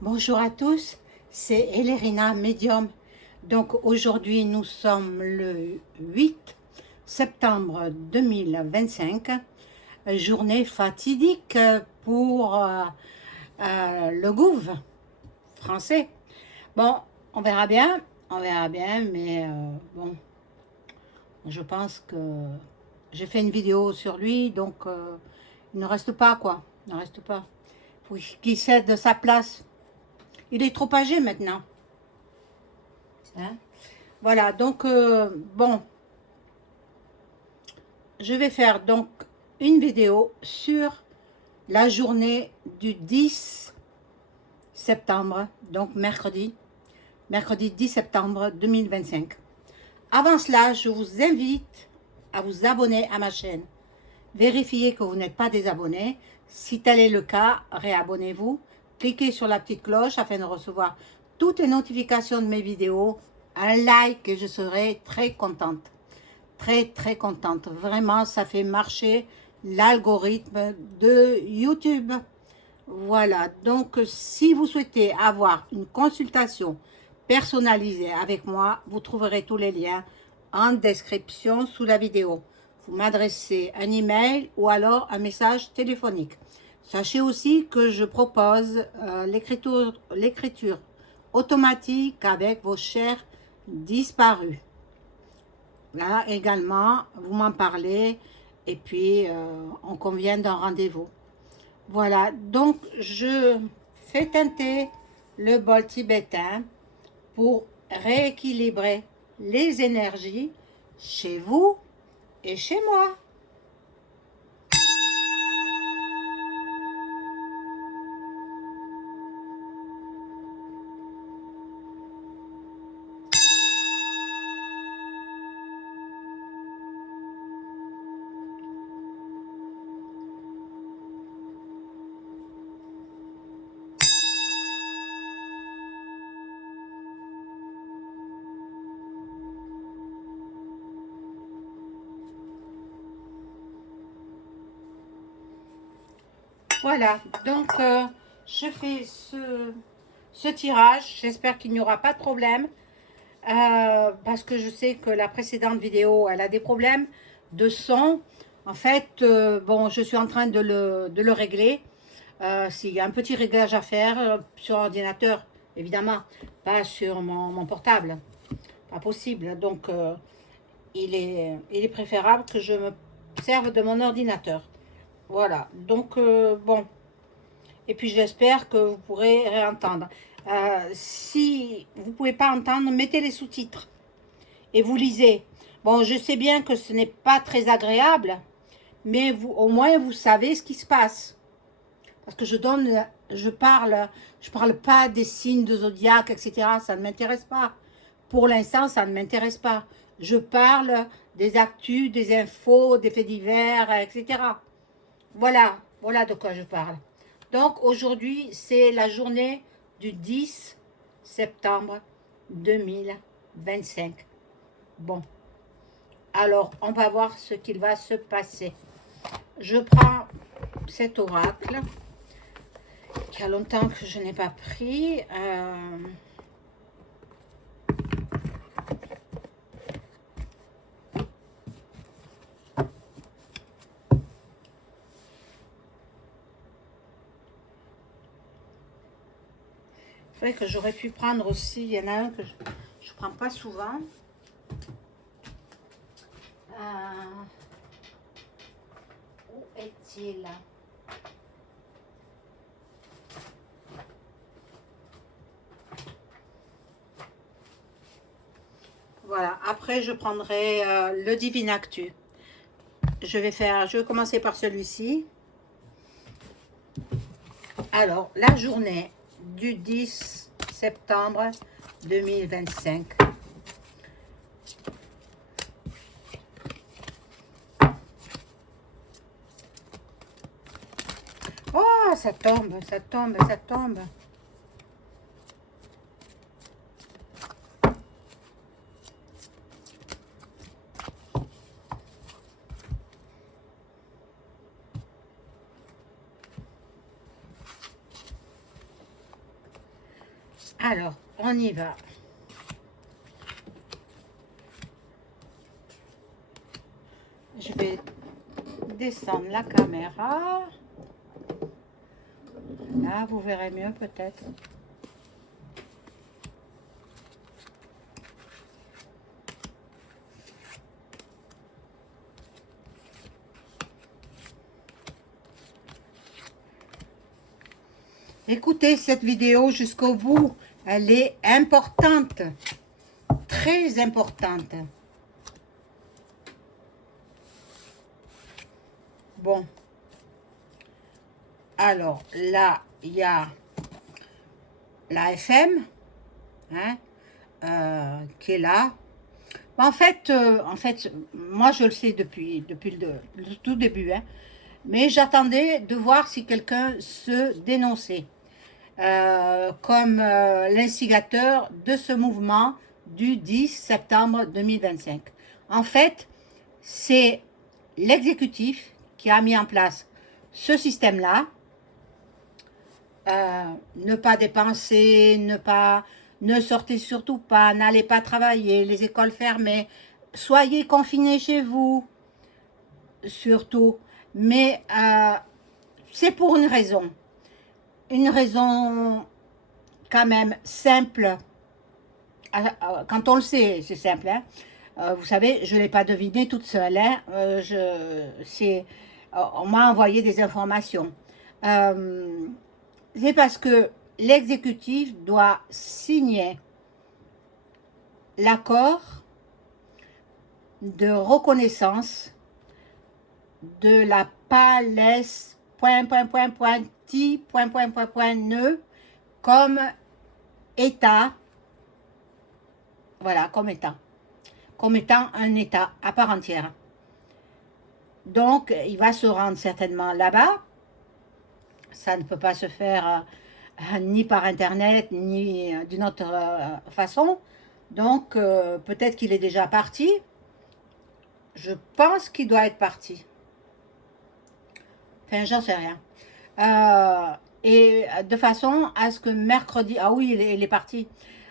Bonjour à tous, c'est Elérina Medium. Donc aujourd'hui nous sommes le 8 septembre 2025, journée fatidique pour le gouv français. Bon, on verra bien, mais bon, je pense que j'ai fait une vidéo sur lui, donc il ne reste pas quoi, il ne reste pas. Faut qu'il cède sa place. Il est trop âgé maintenant. Hein. Voilà, donc bon, je vais faire donc une vidéo sur la journée du 10 septembre, donc mercredi 10 septembre 2025. Avant cela, je vous invite à vous abonner à ma chaîne. Vérifiez que vous n'êtes pas désabonné. Si tel est le cas, réabonnez-vous. Cliquez sur la petite cloche afin de recevoir toutes les notifications de mes vidéos. Un like et je serai très contente. Très contente. Vraiment, ça fait marcher l'algorithme de YouTube. Voilà, donc si vous souhaitez avoir une consultation personnalisée avec moi, vous trouverez tous les liens en description sous la vidéo. Vous m'adressez un email ou alors un message téléphonique. Sachez aussi que je propose l'écriture automatique avec vos chers disparus. Là également, vous m'en parlez et puis on convient d'un rendez-vous. Voilà, donc je fais teinter le bol tibétain pour rééquilibrer les énergies chez vous et chez moi. Voilà, donc je fais ce tirage. J'espère qu'il n'y aura pas de problème parce que je sais que la précédente vidéo, elle a des problèmes de son. En fait, bon, je suis en train de le régler. S'il y a un petit réglage à faire sur ordinateur, évidemment, pas sur mon portable, pas possible. Donc, il est préférable que je me serve de mon ordinateur. Voilà, donc bon, et puis j'espère que vous pourrez réentendre. Si vous ne pouvez pas entendre, mettez les sous-titres et vous lisez. Bon, je sais bien que ce n'est pas très agréable, mais vous, au moins vous savez ce qui se passe. Parce que je parle pas des signes de zodiaque, etc. Ça ne m'intéresse pas. Pour l'instant, ça ne m'intéresse pas. Je parle des actus, des infos, des faits divers, etc. Voilà de quoi je parle. Donc aujourd'hui, c'est la journée du 10 septembre 2025. Bon, alors on va voir ce qu'il va se passer. Je prends cet oracle qu'il y a longtemps que je n'ai pas pris. C'est vrai que j'aurais pu prendre aussi, il y en a un que je ne prends pas souvent. Où est-il? Voilà, après je prendrai le Divine Actu. Je vais commencer par celui-ci. Alors, la journée du 10 septembre 2025. Oh, ça tombe, ça tombe, ça tombe. Alors, on y va. Je vais descendre la caméra. Là, vous verrez mieux peut-être. Écoutez cette vidéo jusqu'au bout. Elle est importante. Très importante. Bon. Alors, là, il y a la FM, hein, qui est là. En fait, moi, je le sais depuis le tout début, hein, mais j'attendais de voir si quelqu'un se dénonçait comme l'instigateur de ce mouvement du 10 septembre 2025. En fait, c'est l'exécutif qui a mis en place ce système-là. Ne pas dépenser, ne sortez surtout pas, n'allez pas travailler, les écoles fermées, soyez confinés chez vous, surtout. Mais c'est pour une raison quand même simple. Quand on le sait, c'est simple. Hein. Vous savez, je ne l'ai pas deviné toute seule. Hein. On m'a envoyé des informations. C'est parce que l'exécutif doit signer l'accord de reconnaissance de la Palestine comme État, voilà, comme étant un État à part entière. Donc, il va se rendre certainement là-bas. Ça ne peut pas se faire ni par Internet, ni d'une autre façon. Donc, peut-être qu'il est déjà parti. Je pense qu'il doit être parti. Enfin, j'en sais rien. Et de façon à ce que mercredi... Ah oui, il est parti.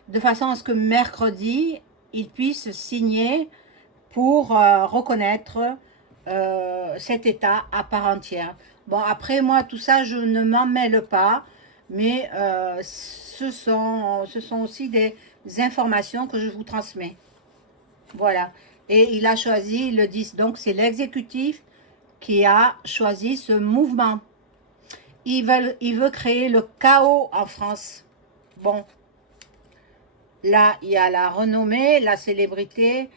De façon à ce que mercredi, il puisse signer pour reconnaître cet État à part entière. Bon, après, moi, tout ça, je ne m'en mêle pas, mais ce sont aussi des informations que je vous transmets. Voilà. Et il a choisi le 10. Donc, c'est l'exécutif qui a choisi ce mouvement. Il veut créer le chaos en France. Bon. Là, il y a la renommée, la célébrité.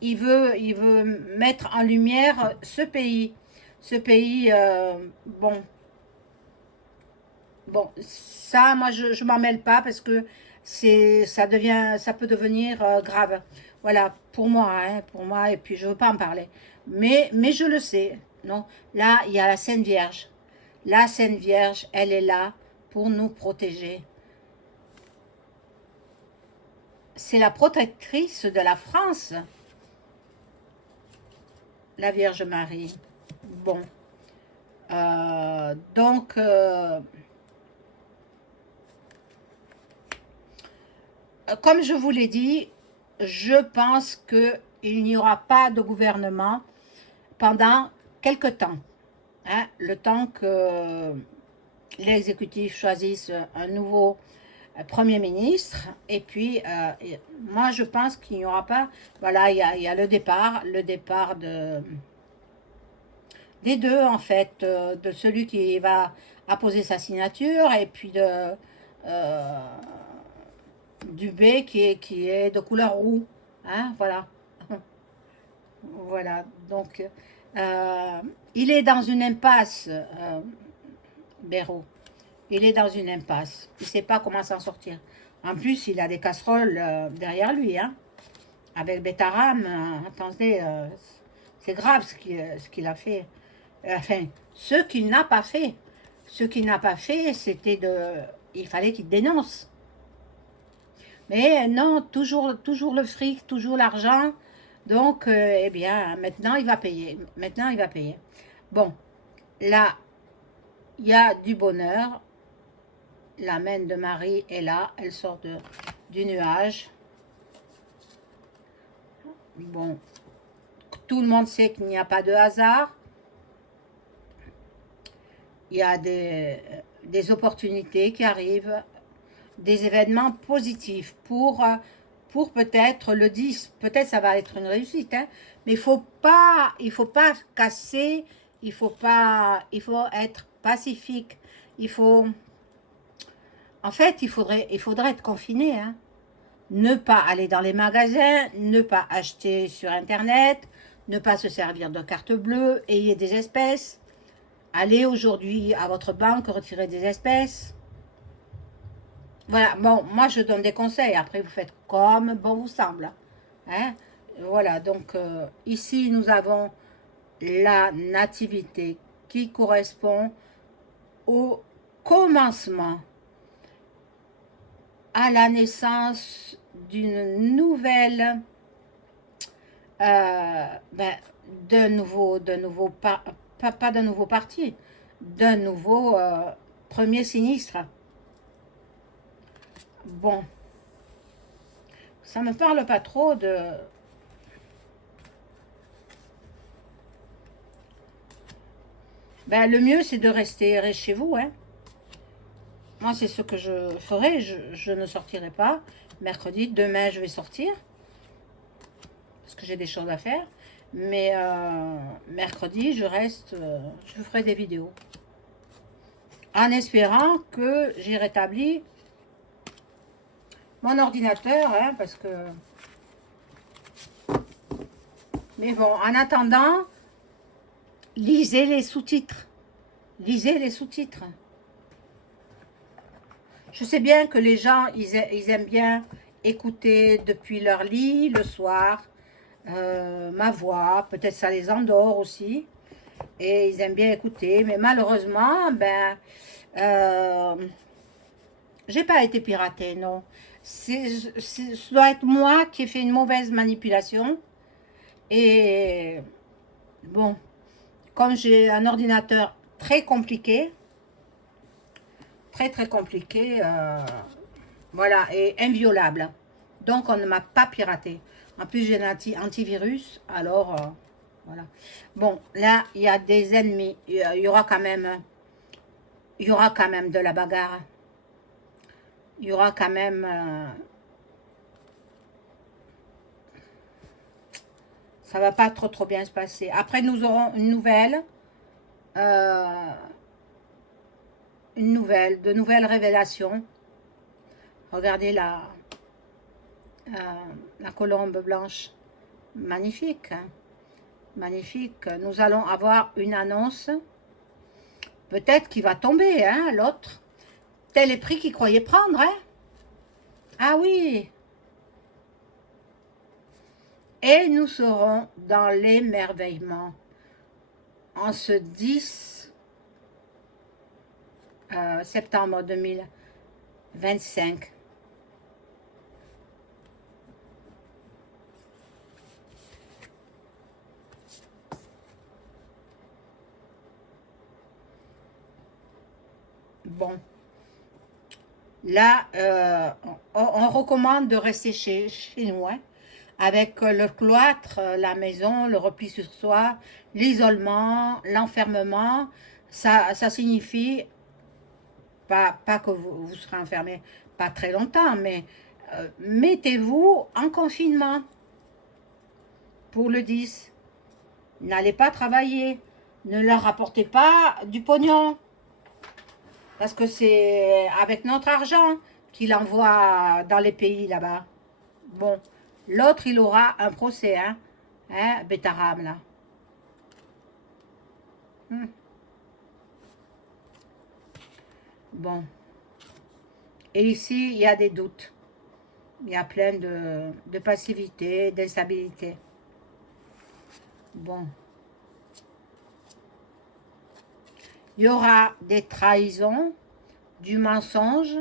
Il veut mettre en lumière ce pays. Ce pays, bon, ça, moi, je m'en mêle pas parce que ça peut devenir grave. Voilà, pour moi, hein, et puis je veux pas en parler. Mais je le sais, non. Là, il y a la Sainte Vierge. La Sainte Vierge, elle est là pour nous protéger. C'est la protectrice de la France, la Vierge Marie. Bon. Donc, comme je vous l'ai dit, je pense qu'il n'y aura pas de gouvernement pendant quelque temps. Hein, le temps que l'exécutif choisisse un nouveau Premier ministre. Et puis, moi, je pense qu'il n'y aura pas... Voilà, il y a le départ des deux, en fait, de celui qui va apposer sa signature et puis du B qui est de couleur roux. Hein, voilà. Voilà, donc, il est dans une impasse, Béraud. Il est dans une impasse. Il ne sait pas comment s'en sortir. En plus, il a des casseroles derrière lui, hein, avec Betaram. Attendez, c'est grave ce qu'il a fait. Enfin, ce qu'il n'a pas fait. Ce qu'il n'a pas fait, c'était il fallait qu'il dénonce. Mais non, toujours le fric, toujours l'argent. Donc, eh bien, maintenant, il va payer. Maintenant, il va payer. Bon, là, il y a du bonheur. La main de Marie est là, elle sort du nuage. Bon, tout le monde sait qu'il n'y a pas de hasard. Il y a des opportunités qui arrivent, des événements positifs pour peut-être le 10. Peut-être ça va être une réussite, hein, mais il faut pas casser, il faut être pacifique. En fait, il faudrait être confiné, hein. Ne pas aller dans les magasins, ne pas acheter sur Internet, ne pas se servir de carte bleue, ayez des espèces. Allez aujourd'hui à votre banque retirer des espèces. Voilà, bon, moi je donne des conseils, après vous faites comme bon vous semble. Hein? Voilà, donc ici nous avons la nativité qui correspond au commencement, à la naissance d'une nouvelle, ben, pas d'un nouveau parti, d'un nouveau premier sinistre. Bon, ça me parle pas trop de... Ben, le mieux, c'est de rester chez vous, hein. Moi, c'est ce que je ferai. Je ne sortirai pas mercredi. Demain, je vais sortir parce que j'ai des choses à faire. Mais mercredi, je reste, je ferai des vidéos. En espérant que j'ai rétabli mon ordinateur, hein, parce que... Mais bon, en attendant, lisez les sous-titres. Lisez les sous-titres. Je sais bien que les gens, ils aiment bien écouter depuis leur lit, le soir, ma voix. Peut-être ça les endort aussi. Et ils aiment bien écouter. Mais malheureusement, ben... j'ai pas été piratée, non. Ça doit être moi qui ai fait une mauvaise manipulation. Et bon, comme j'ai un ordinateur très compliqué, très compliqué, voilà, et inviolable. Donc on ne m'a pas piraté. En plus j'ai un antivirus, alors voilà. Bon, là il y a des ennemis, il y aura quand même de la bagarre. Il y aura quand même... ça va pas trop bien se passer. Après, nous aurons une nouvelle, de nouvelles révélations. Regardez la colombe blanche. Magnifique, hein? Magnifique. Nous allons avoir une annonce. Peut-être qu'il va tomber, hein, l'autre. Tel est prix qu'il croyait prendre, hein? Ah oui! Et nous serons dans l'émerveillement en ce 10 septembre 2025. Bon. Là, on recommande de rester chez nous, hein, avec le cloître, la maison, le repli sur soi, l'isolement, l'enfermement. Ça signifie pas que vous serez enfermé pas très longtemps, mais mettez-vous en confinement pour le 10. N'allez pas travailler, ne leur rapportez pas du pognon, parce que c'est avec notre argent qu'il envoie dans les pays là-bas. Bon, l'autre, il aura un procès, hein, Betaram, là. Bon. Et ici, il y a des doutes. Il y a plein de passivité, d'instabilité. Bon. Il y aura des trahisons, du mensonge.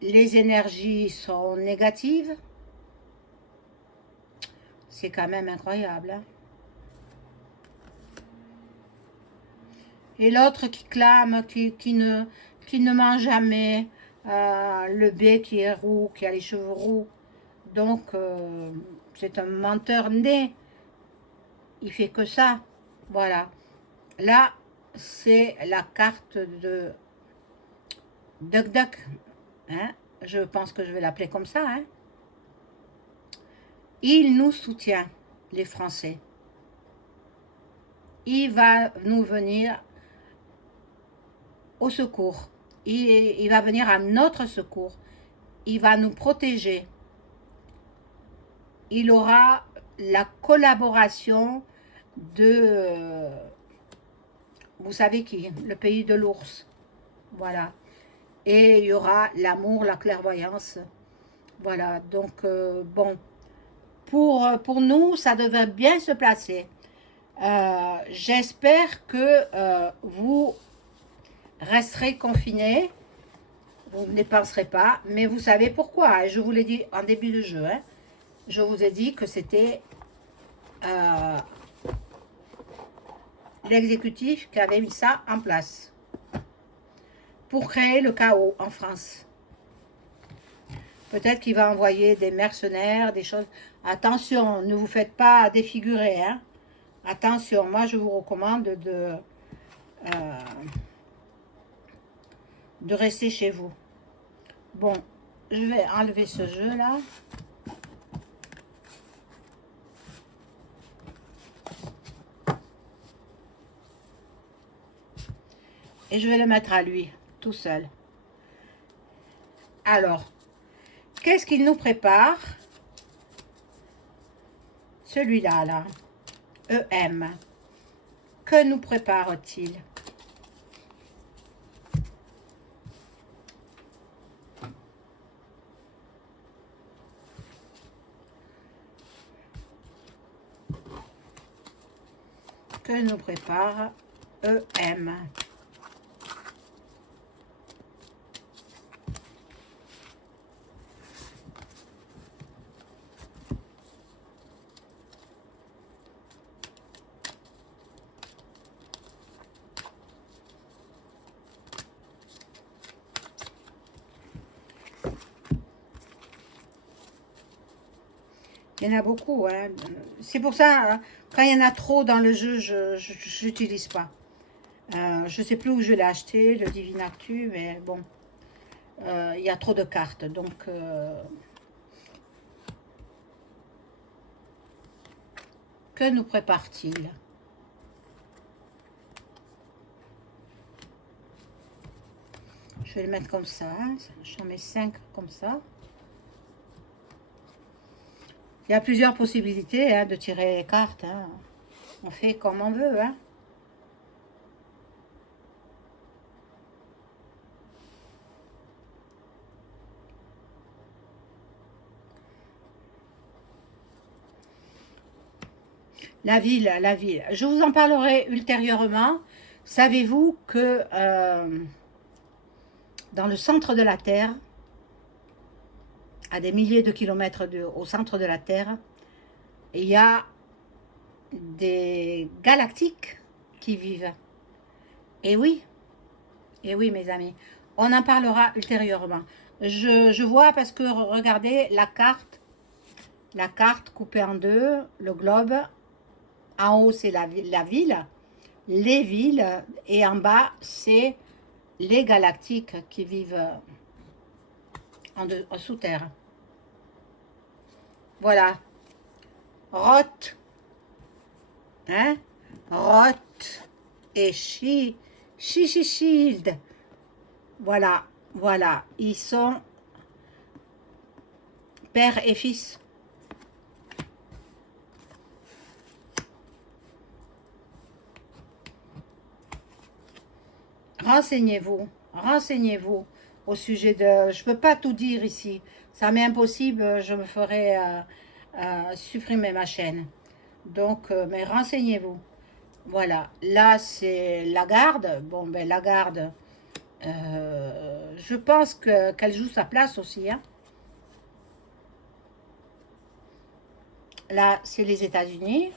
Les énergies sont négatives. C'est quand même incroyable, hein? Et l'autre qui clame, qui qui ne ment jamais, le B qui est roux, qui a les cheveux roux. Donc, c'est un menteur né. Il fait que ça. Voilà. Là, c'est la carte de Duck Duck. Hein? Je pense que je vais l'appeler comme ça. Hein? Il nous soutient, les Français. Il va nous venir au secours. Il va venir à notre secours. Il va nous protéger. Il aura la collaboration de, vous savez qui, le pays de l'ours. Voilà. Et il y aura l'amour, la clairvoyance. Voilà. Donc, bon, pour nous, ça devrait bien se placer. J'espère que vous resterez confinés. Vous ne dépenserez pas. Mais vous savez pourquoi. Hein, je vous l'ai dit en début de jeu. Hein. Je vous ai dit que c'était l'exécutif qui avait mis ça en place pour créer le chaos en France. Peut-être qu'il va envoyer des mercenaires, des choses. Attention, ne vous faites pas défigurer. Hein. Attention, moi je vous recommande de rester chez vous. Bon, je vais enlever ce jeu là. Et je vais le mettre à lui, tout seul. Alors, qu'est-ce qu'il nous prépare? Celui-là, là. EM. Que nous prépare-t-il? Que nous prépare EM? Il y en a beaucoup. Hein. C'est pour ça, hein, quand il y en a trop dans le jeu, je n'utilise pas. Je ne sais plus où je l'ai acheté, le Divinactu, mais bon. Il y a trop de cartes. Donc, que nous prépare-t-il? Je vais le mettre comme ça. Hein. J'en mets 5 comme ça. Il y a plusieurs possibilités hein, de tirer les cartes. Hein. On fait comme on veut. Hein. La ville, la ville. Je vous en parlerai ultérieurement. Savez-vous que dans le centre de la Terre, à des milliers de kilomètres au centre de la Terre, il y a des galactiques qui vivent. Et oui, mes amis, on en parlera ultérieurement. Je vois parce que, regardez, la carte coupée en deux, le globe, en haut c'est la ville, les villes, et en bas c'est les galactiques qui vivent en sous terre. Voilà. Roth, hein? Roth et Shield. Voilà, voilà. Ils sont père et fils. Renseignez-vous, renseignez-vous au sujet de... Je ne peux pas tout dire ici, ça m'est impossible, je me ferai supprimer ma chaîne. Donc, mais renseignez-vous. Voilà, là c'est Lagarde. Bon, ben Lagarde, je pense qu'elle joue sa place aussi. Hein. Là, c'est les États-Unis.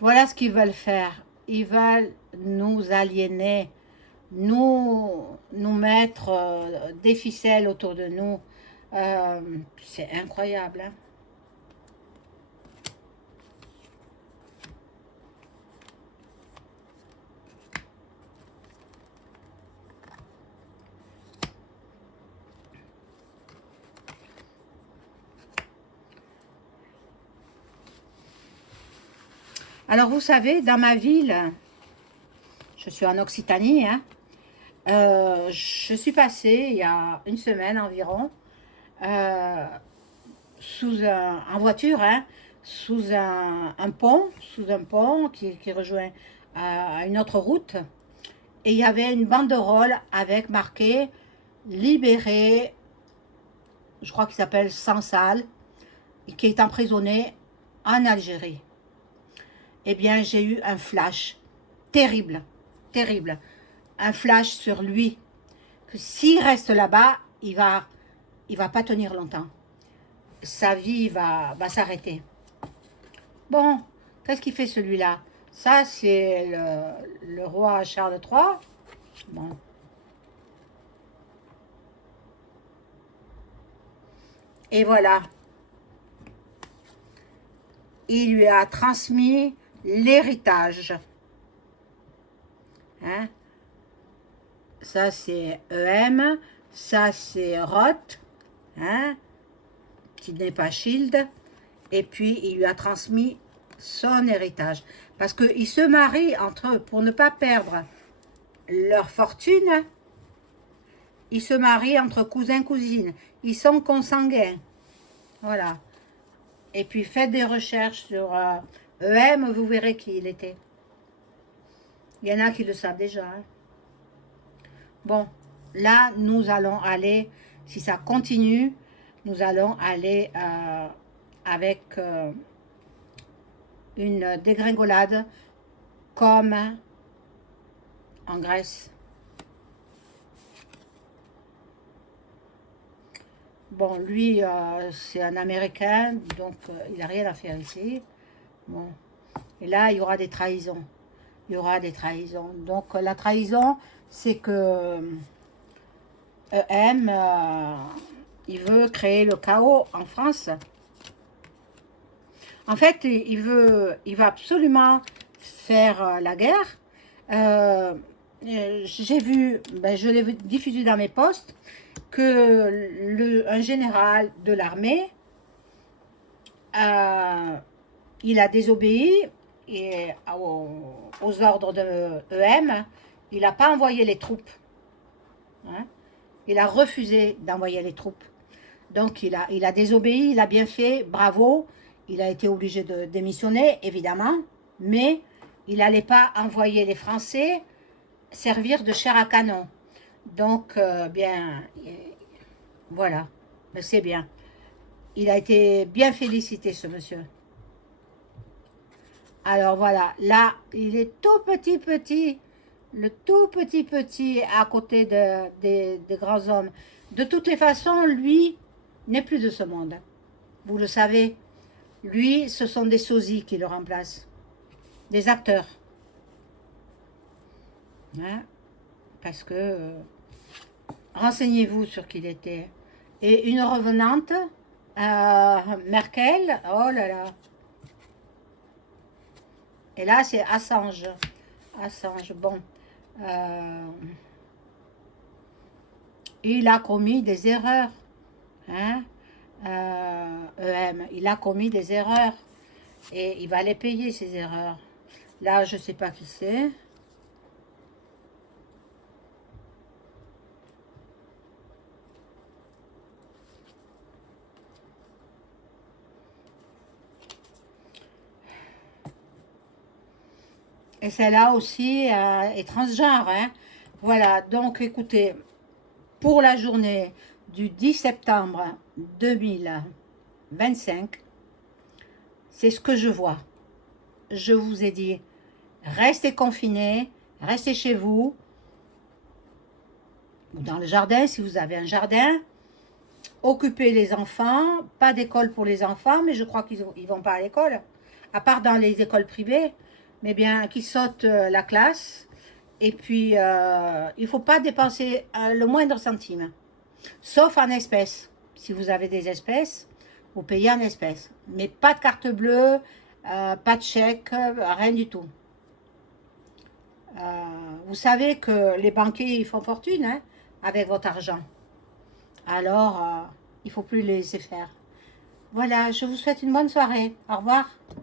Voilà ce qu'ils veulent faire. Ils veulent nous aliéner, nous mettre des ficelles autour de nous. C'est incroyable, hein. Alors, vous savez, dans ma ville, je suis en Occitanie, hein, je suis passée il y a une semaine environ, euh, en voiture, hein, sous un pont qui rejoint à une autre route. Et il y avait une banderole avec marqué libéré, je crois qu'il s'appelle Sansal, qui est emprisonné en Algérie. Eh bien, j'ai eu un flash terrible, terrible. Un flash sur lui, que s'il reste là-bas, il va pas tenir longtemps. Sa vie va s'arrêter. Bon, qu'est-ce qu'il fait celui-là? Ça, c'est le roi Charles III. Bon. Et voilà, il lui a transmis l'héritage. Hein? Ça, c'est EM. Ça, c'est Roth. Hein? Qui n'est pas Shield. Et puis, il lui a transmis son héritage. Parce qu'ils se marient entre eux pour ne pas perdre leur fortune. Ils se marient entre cousins-cousines. Ils sont consanguins. Voilà. Et puis, faites des recherches sur EM, vous verrez qui il était. Il y en a qui le savent déjà. Hein. Bon, là, nous allons aller, si ça continue, nous allons aller avec une dégringolade comme en Grèce. Bon, lui, c'est un Américain, donc il n'a rien à faire ici. Bon. Et là, il y aura des trahisons. Il y aura des trahisons. Donc, la trahison, c'est que EM, il veut créer le chaos en France. En fait, il va absolument faire la guerre. J'ai vu, ben, je l'ai diffusé dans mes posts, que un général de l'armée, il a désobéi aux ordres de EM. Il n'a pas envoyé les troupes. Hein. Il a refusé d'envoyer les troupes. Donc il a désobéi, il a bien fait, bravo. Il a été obligé de démissionner, évidemment. Mais il n'allait pas envoyer les Français servir de chair à canon. Donc, bien, voilà, c'est bien. Il a été bien félicité, ce monsieur. Alors voilà, là, il est tout petit, le tout petit à côté des grands hommes. De toutes les façons, lui n'est plus de ce monde. Vous le savez, lui, ce sont des sosies qui le remplacent, des acteurs. Hein? Parce que, renseignez-vous sur qui il était. Et une revenante, Merkel, oh là là. Et là, c'est Assange. Assange, bon. Il a commis des erreurs. Hein? EM, il a commis des erreurs. Et il va les payer, ces erreurs. Là, je ne sais pas qui c'est. Et celle-là aussi est transgenre. Hein? Voilà, donc écoutez, pour la journée du 10 septembre 2025, c'est ce que je vois. Je vous ai dit, restez confinés, restez chez vous, ou dans le jardin si vous avez un jardin, occupez les enfants, pas d'école pour les enfants, mais je crois qu'ils ne vont pas à l'école, à part dans les écoles privées. mais bien qui saute la classe. Et puis, il ne faut pas dépenser le moindre centime, sauf en espèces. Si vous avez des espèces, vous payez en espèces. Mais pas de carte bleue, pas de chèque, rien du tout. Vous savez que les banquiers ils font fortune hein, avec votre argent. Alors, il ne faut plus les laisser faire. Voilà, je vous souhaite une bonne soirée. Au revoir.